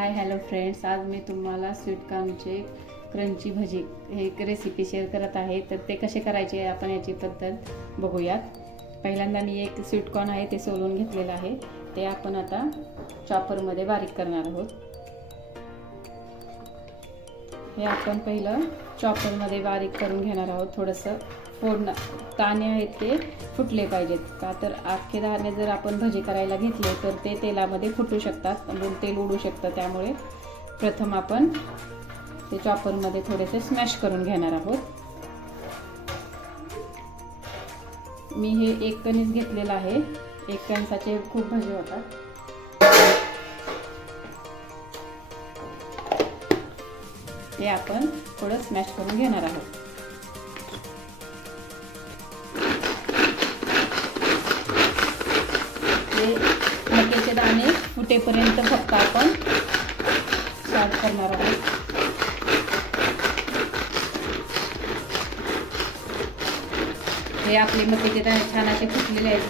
Hi hello friends, आज मी तुम्हाला स्वीटकॉर्नचे crunchy भजी हे एक रेसिपी शेअर करत आहे. तर ते कसे करायचे आपण याची पद्धत बघूयात. पहिल्यांदा मी एक स्वीटकॉर्न आहे ते सोलून घेतलेलं आहे. ते आपण आता चॉपरमध्ये बारीक करणार आहोत. हे आपण पहिलं चॉपरमध्ये बारीक करून घेणार आहोत. थोडंसं दाणे आहेत ते फुटले पाहिजेत, का तर अख्खे दाणे जर आपण भजी करायला घेतले तर ते तेलामध्ये फुटू शकतात आणि तेल उडू शकतं. त्यामुळे प्रथम आपण ते चॉपरमध्ये थोडेसे स्मॅश करून घेणार आहोत. मी हे एक कणीस घेतलेला आहे. एक कणसाचे खूप भजी होतात. ते आपण थोडं स्मॅश करून घेणार आहोत. मक्याचे दाणे फुटेपर्यंत फक्त आपण स्मॅश करणार आहोत. हे आपले मक्याचे दाणे छान असे फुटलेले आहेत.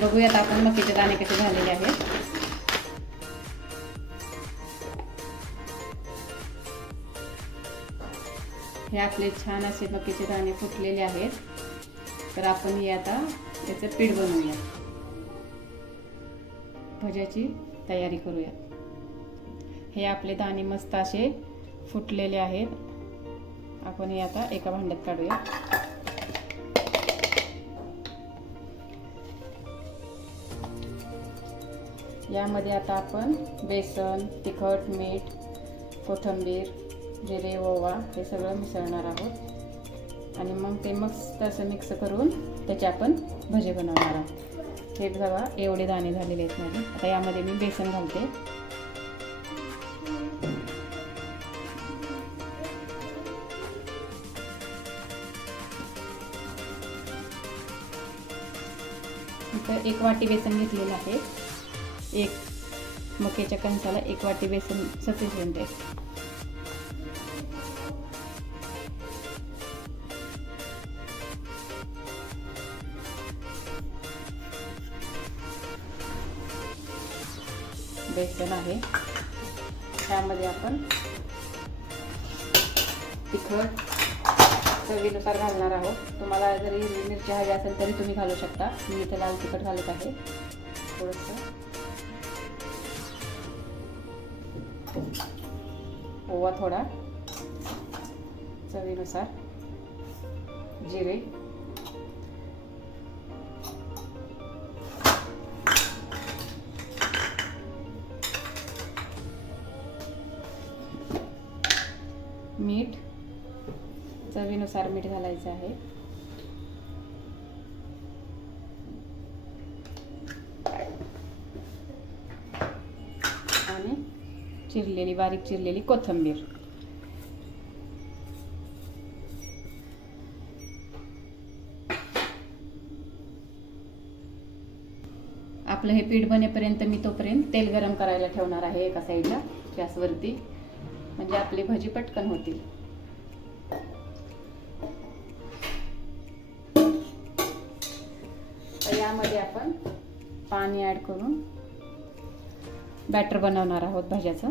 बघूयात आपण मक्याचे दाणे कसे झालेले आहेत. हे आपले छान असे मक्याचे दाणे फुटलेले आहेत. तर आपण हे आता याचं पीठ बनवूया. भज्याची तयारी करूया. हे आपले दाणे मस्त असे फुटलेले आहेत. आपण हे आता एका भांड्यात काढूया. यामध्ये आता आपण बेसन, तिखट, मीठ, कोथिंबीर, जिरे, ओवा हे सगळं मिसळणार आहोत आणि मग ते मस्त असं मिक्स करून त्याचे आपण भजे बनवणार आहोत. हे बघा एवढे दाणे झालेले आहेत माझे. आता यामध्ये मी बेसन घालते. इथं 1 वाटी बेसन घेतलेलं आहे. एक मक्याच्या कणसाला 1 वाटी बेसन सफिशियंट आहे. बेसन आहे. त्यामध्ये आपण तिखट चवीनुसार घालणार आहोत. तुम्हाला जरी हिरवी मिरची हवी असेल तरी तुम्ही घालू शकता. मी इथे लाल तिखट घालत आहे. थोडंसं ओवा, थोडा चवीनुसार, जिरे, मीठ, चवीनुसार मीठ घालायचं आहे. आणि बारीक चिरलेली कोथिंबीर. आपलं हे पीठ बनेपर्यंत मी तोपर्यंत तेल गरम करायला ठेवणार आहे एका साईडला गॅसवरती, म्हणजे आपली भजी पटकन होतील. तर यामध्ये आपण पाणी ऍड करून बॅटर बनवणार आहोत भज्याचं.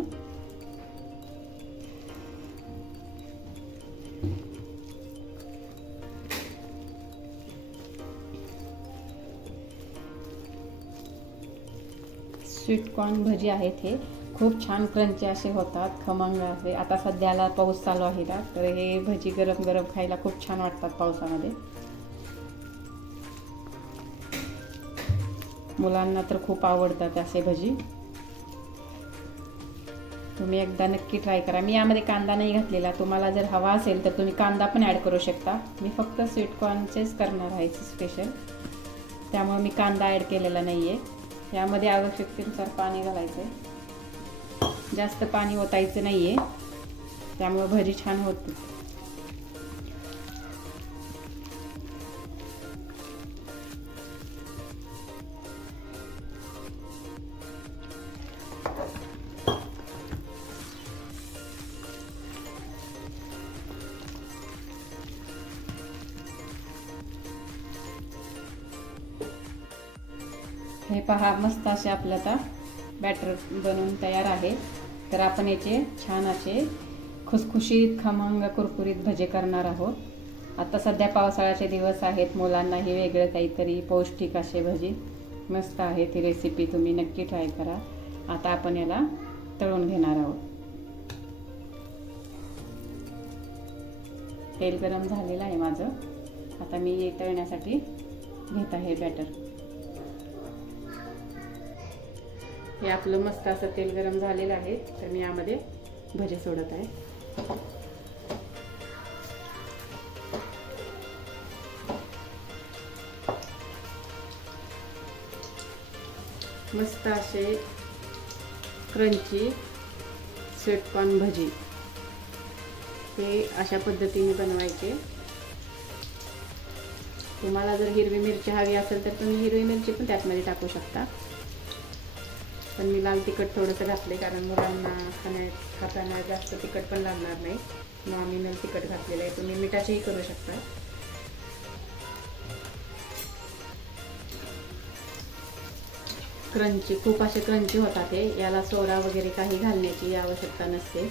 स्वीटकॉर्न भजी आहेत. हे खूप छान क्रंची असे होतात, खमंग असे. आता सध्याला पाऊस चालू आहे ना, तर हे भजी गरम गरम खायला खूप छान वाटतात पावसामध्ये. मुलांना तर खूप आवडतात असे भजी. तुम्ही एकदा नक्की ट्राय करा. मी यामध्ये कांदा नाही घातलेला. तुम्हाला जर हवा असेल तर तुम्ही कांदा पण ॲड करू शकता. मी फक्त स्वीटकॉर्नचेच करणार आहे स्पेशल, त्यामुळे मी कांदा ॲड केलेला नाही आहे. यामध्ये आवश्यकतेनुसार पाणी घालायचं आहे. जास्त पाणी ओतायचं नाही आहे, त्यामुळे भजी छान होते. हे पहा, मस्त असे आपले आता बॅटर बनवून तयार आहे. तर आपण याचे छान असे खुसखुशीत खमंग कुरकुरीत भजे करणार आहोत. आता सध्या पावसाळ्याचे दिवस आहेत, मुलांनाही वेगळं काहीतरी पौष्टिक असे भजी मस्त आहे. ती रेसिपी तुम्ही नक्की ट्राय करा. आता आपण याला तळून घेणार आहोत. तेल गरम झालेलं आहे माझं. आता मी तळण्यासाठी घेत आहे बॅटर. हे आपलं मस्त असं तेल गरम झालेलं आहे. तर मी यामध्ये भजे सोडत आहे. मस्त असे क्रंची स्वीटकॉर्न भजी हे अशा पद्धतीने बनवायचे. तुम्हाला जर हिरवी मिरची हवी असेल तर तुम्ही हिरवी मिरची पण त्यातमध्ये टाकू शकता. पण मी लाल तिखट थोडंसं घातले कारण मुलांना खाताना जास्त तिखट पण लागणार नाही. नॉमिनल तिखट घातलेलं आहे. तुम्ही मिठाचेही करू शकता. क्रंची खूप असे क्रंची होतात हे. याला सोडा वगैरे काही घालण्याची आवश्यकता नसते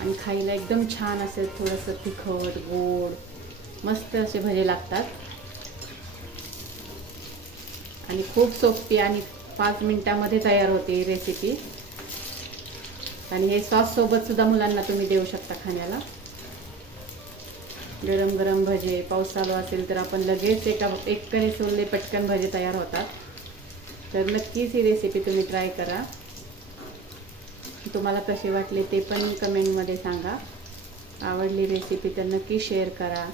आणि खायला एकदम छान असेल. थोडंसं तिखट गोड मस्त असे भजे लागतात आणि खूप सोपी आणि 5 मिनिटामध्ये तयार होते रेसिपी. आणि हे सॉस सोबत सुद्धा मुलांना तुम्ही देऊ शकता खाण्याला. गरम गरम भजे, पाऊस चालू असेल तर आपण लगेच एक कणी सोलले पटकन भजे तयार होतात. तर नक्कीच ही रेसिपी तुम्ही ट्राय करा. तुम्हाला कसे वाटले ते पण कमेंटमध्ये सांगा. आवडली रेसिपी तर नक्की शेअर करा.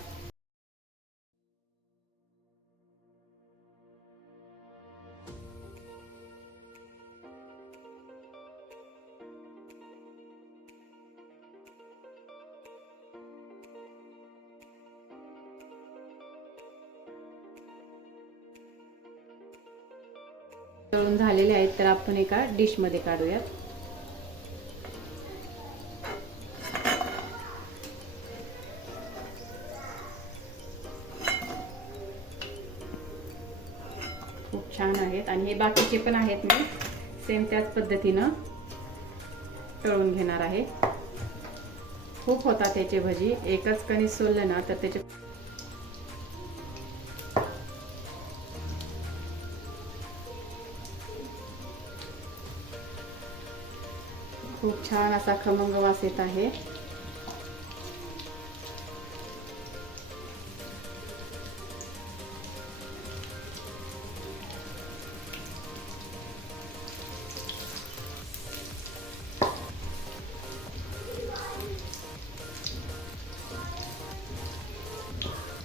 तळून झालेले आहेत तर आपण एका डिशमध्ये काढूयात. खूप छान आहेत आणि हे बाकीचे पण आहेत. मी सेम त्याच पद्धतीनं तळून घेणार आहे. खूप होतात त्याचे भजी. एकच कणीस सोललं ना तर त्याचे खूप छान असा खमंग वास येत आहे.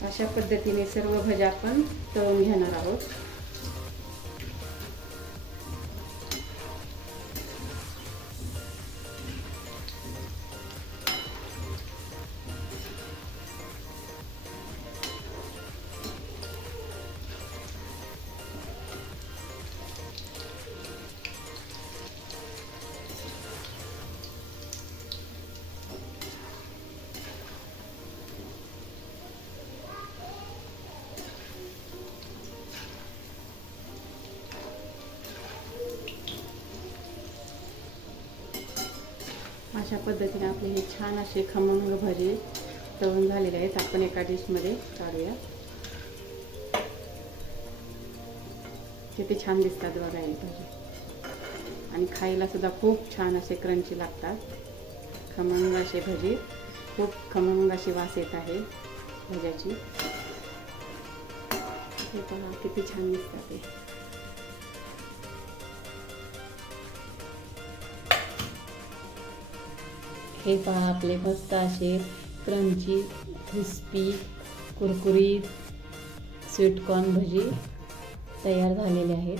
अशा पद्धतीने सर्व भज्या आपण तळून घेणार आहोत. अशा पद्धतीने आपले हे छान असे खमंग भजे तळून झालेले आहेत. आपण एका डिशमध्ये काढूया. किती छान दिसतात बघा हे भजे आणि खायला सुद्धा खूप छान असे क्रंची लागतात. खमंग असे भजे, खूप खमंग अशी वास येत आहे भज्याची. हे बघा किती छान दिसतात ते. हे पहा आपले मस्त असे क्रंची क्रिस्पी कुरकुरीत स्वीटकॉर्न भजी तयार झालेले आहेत.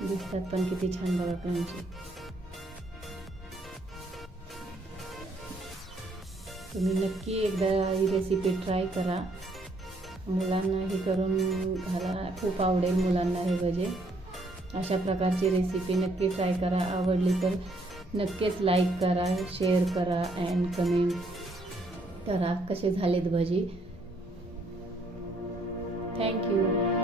दिसतात पण किती छान बघा क्रंची. तुम्ही नक्की एकदा ही रेसिपी ट्राय करा. मुलांना हे करून घाला. खूप आवडेल मुलांना हे भजे. अशा प्रकारची रेसिपी नक्की ट्राय करा. आवडली तर नक्कीच लाईक करा, शेअर करा अँड कमेंट करा कसे झालेत भजी. थँक्यू.